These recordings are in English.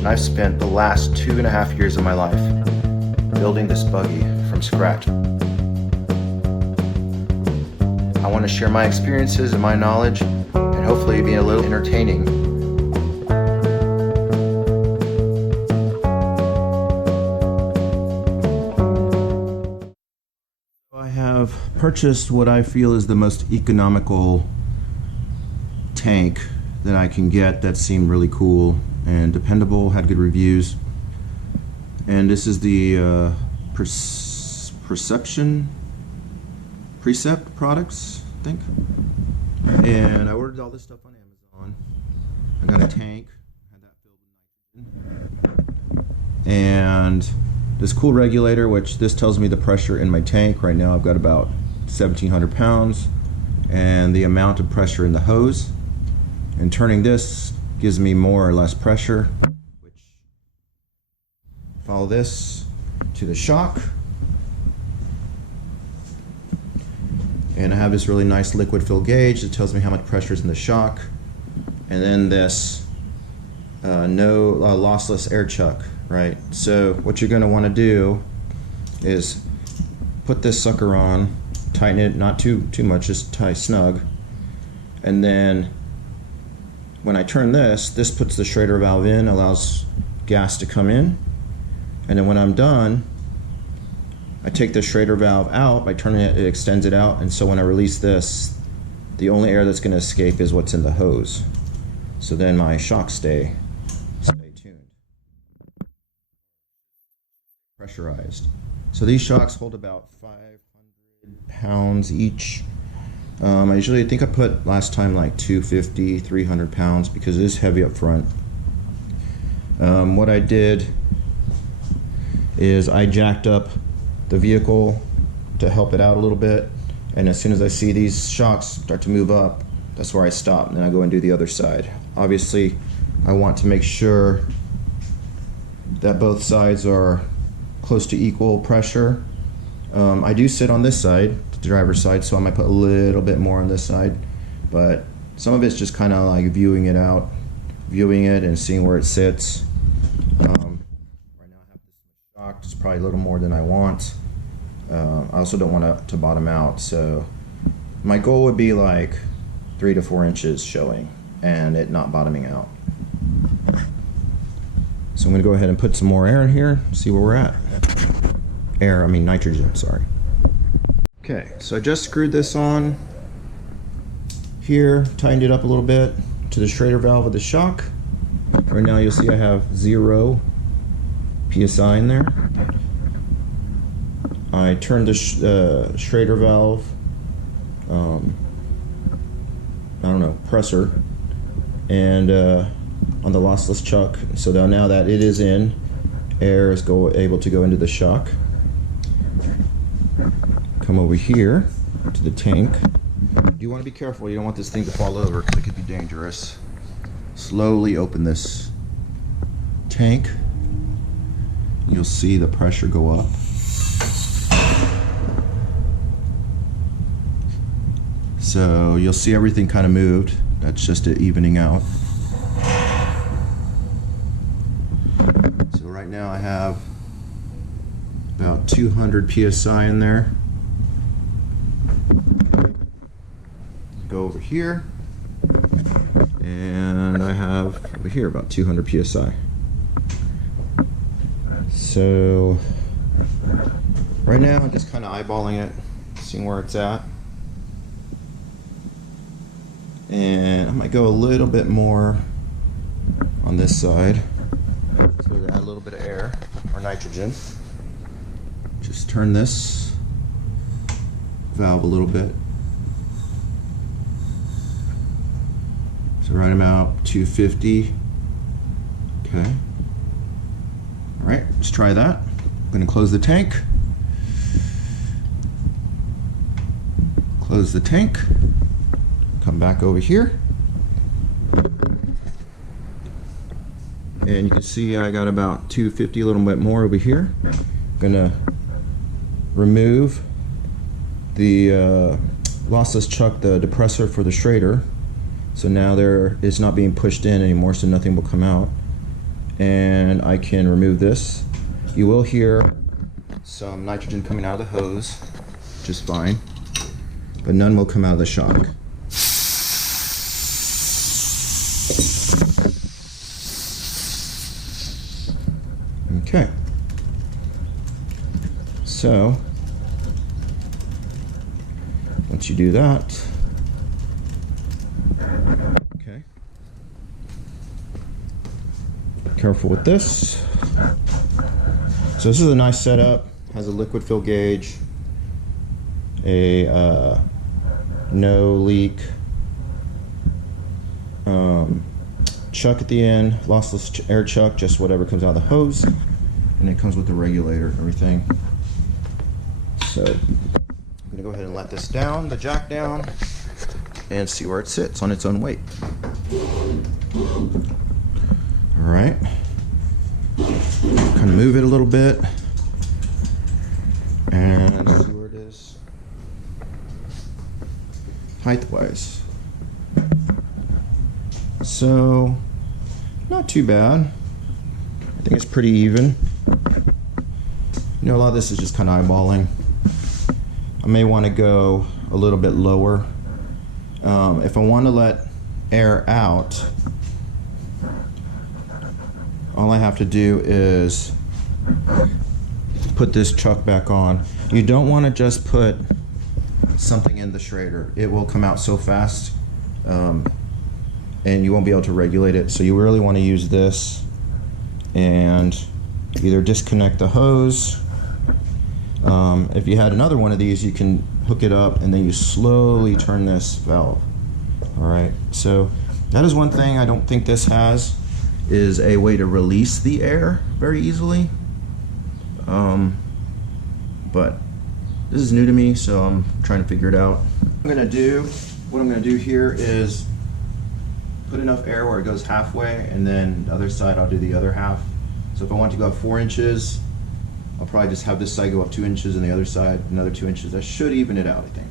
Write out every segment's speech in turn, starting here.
and I've spent the last 2.5 years of my life building this buggy from scratch. I want to share my experiences and my knowledge, and hopefully be a little entertaining. I have purchased what I feel is the most economical tank that I can get that seemed really cool and dependable, had good reviews. And this is the Precept products, I think. And I ordered all this stuff on Amazon. I got a tank, had that filled with nitrogen, and this cool regulator, which this tells me the pressure in my tank. Right now I've got about 1,700 pounds, and the amount of pressure in the hose. And turning this gives me more or less pressure. Which, follow this to the shock. And I have this really nice liquid fill gauge that tells me how much pressure is in the shock. And then this lossless air chuck, right? So what you're going to want to do is put this sucker on, tighten it, not too much, just tie snug. And then when I turn this puts the Schrader valve in, allows gas to come in. And then when I'm done, I take the Schrader valve out. By turning it, it extends it out, and so when I release this, the only air that's going to escape is what's in the hose. So then my shocks stay tuned, pressurized. So these shocks hold about 500 pounds each. I think I put last time like 250, 300 pounds because it is heavy up front. What I did is I jacked up the vehicle to help it out a little bit, and as soon as I see these shocks start to move up, that's where I stop, and then I go and do the other side. Obviously I want to make sure that both sides are close to equal pressure. I do sit on this side, the driver's side, so I might put a little bit more on this side, but some of it's just kind of like viewing it and seeing where it sits. Right now I have this shock, it's probably a little more than I want. I also don't want it to bottom out, so my goal would be like 3 to 4 inches showing and it not bottoming out. So I'm going to go ahead and put some more air in here, see where we're at. Nitrogen, sorry. Okay, so I just screwed this on here, tightened it up a little bit to the Schrader valve of the shock. Right now you'll see I have 0 PSI in there. I turned the Schrader valve, pressor, and on the lossless chuck. So now that it is in, air is able to go into the shock. Come over here to the tank. You want to be careful, you don't want this thing to fall over because it could be dangerous. Slowly open this tank. You'll see the pressure go up. So you'll see everything kind of moved. That's just it evening out. So right now I have about 200 PSI in there. Go over here, and I have over here about 200 PSI. So right now I'm just kind of eyeballing it, seeing where it's at. And I might go a little bit more on this side, so to add a little bit of air or nitrogen. Just turn this valve a little bit. So right about 250. Okay. All right, let's try that. I'm going to close the tank. Close the tank. Come back over here. And you can see I got about 250, a little bit more over here. I'm gonna remove the lossless chuck, the depressor for the Schrader. So now it's not being pushed in anymore, so nothing will come out. and I can remove this. You will hear some nitrogen coming out of the hose, which is fine, but none will come out of the shock. Okay, so once you do that, okay, careful with this. So this is a nice setup, has a liquid fill gauge, a no leak chuck at the end, lossless air chuck, just whatever comes out of the hose, and it comes with the regulator and everything. So I'm gonna go ahead and let this down, the jack down, and see where it sits on its own weight. All right, kind of move it a little bit and see where it is height-wise. So not too bad. I think it's pretty even. You know, a lot of this is just kind of eyeballing. I may want to go a little bit lower. If I want to let air out, all I have to do is put this chuck back on. You don't want to just put something in the schrader. It will come out so fast, and you won't be able to regulate it. So you really want to use this and either disconnect the hose. If you had another one of these, you can hook it up and then you slowly turn this valve. All right, so that is one thing I don't think this has, is a way to release the air very easily. But this is new to me, so I'm trying to figure it out. What I'm gonna do here is put enough air where it goes halfway, and then the other side I'll do the other half. So if I want to go up 4 inches, I'll probably just have this side go up 2 inches and the other side another 2 inches. That should even it out, I think.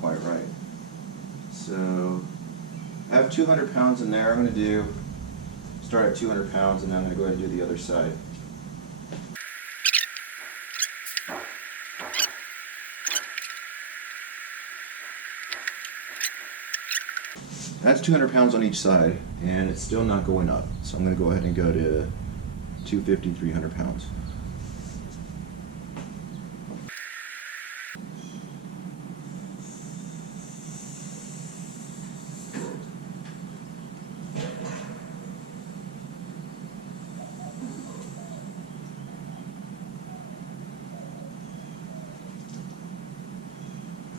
Quite right. So I have 200 pounds in there. I'm going to start at 200 pounds, and then I'm going to go ahead and do the other side. That's 200 pounds on each side, and it's still not going up. So I'm going to go ahead and go to 250, 300 pounds.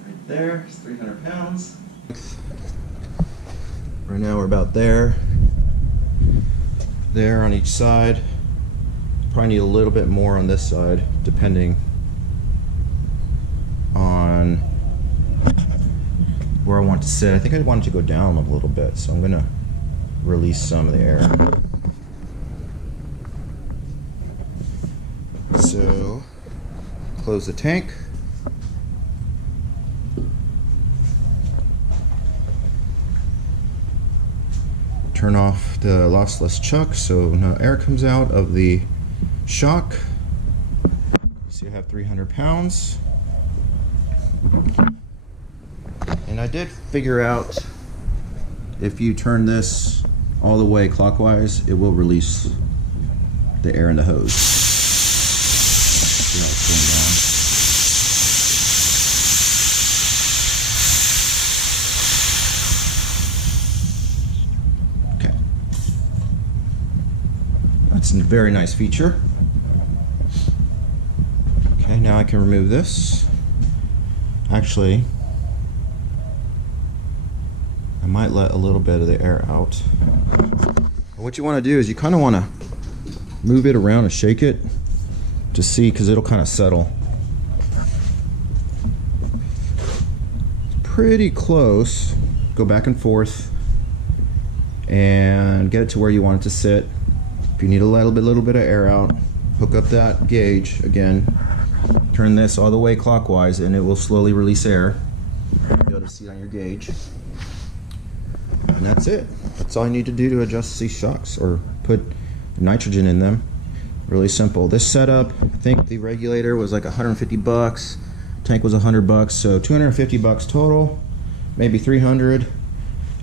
Right there, it's 300 pounds. Right now we're about there on each side. Probably need a little bit more on this side, depending on where I want to sit. I think I want it to go down a little bit, so I'm gonna release some of the air. So, close the tank. Turn off the lossless chuck so no air comes out of the shock. See, I have 300 pounds. And I did figure out if you turn this all the way clockwise, it will release the air in the hose. See how it's going down. That's a very nice feature. Okay, now I can remove this. Actually, I might let a little bit of the air out. What you want to do is you kind of want to move it around and shake it to see, because it'll kind of settle. It's pretty close. Go back and forth and get it to where you want it to sit. If you need a little bit of air out, hook up that gauge again. Turn this all the way clockwise, and it will slowly release air. You'll be able to see it on your gauge. And that's it. That's all I need to do to adjust these shocks or put nitrogen in them. Really simple. This setup, I think the regulator was like 150 bucks. Tank was 100 bucks, so 250 bucks total, maybe 300.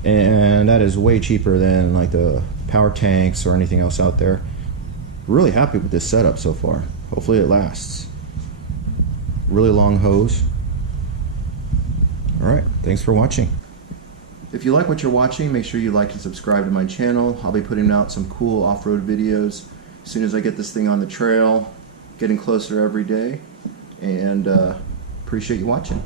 And that is way cheaper than like the power tanks or anything else out there. Really happy with this setup so far. Hopefully it lasts. Really long hose. Alright, thanks for watching. If you like what you're watching, make sure you like and subscribe to my channel. I'll be putting out some cool off-road videos as soon as I get this thing on the trail, getting closer every day. And appreciate you watching.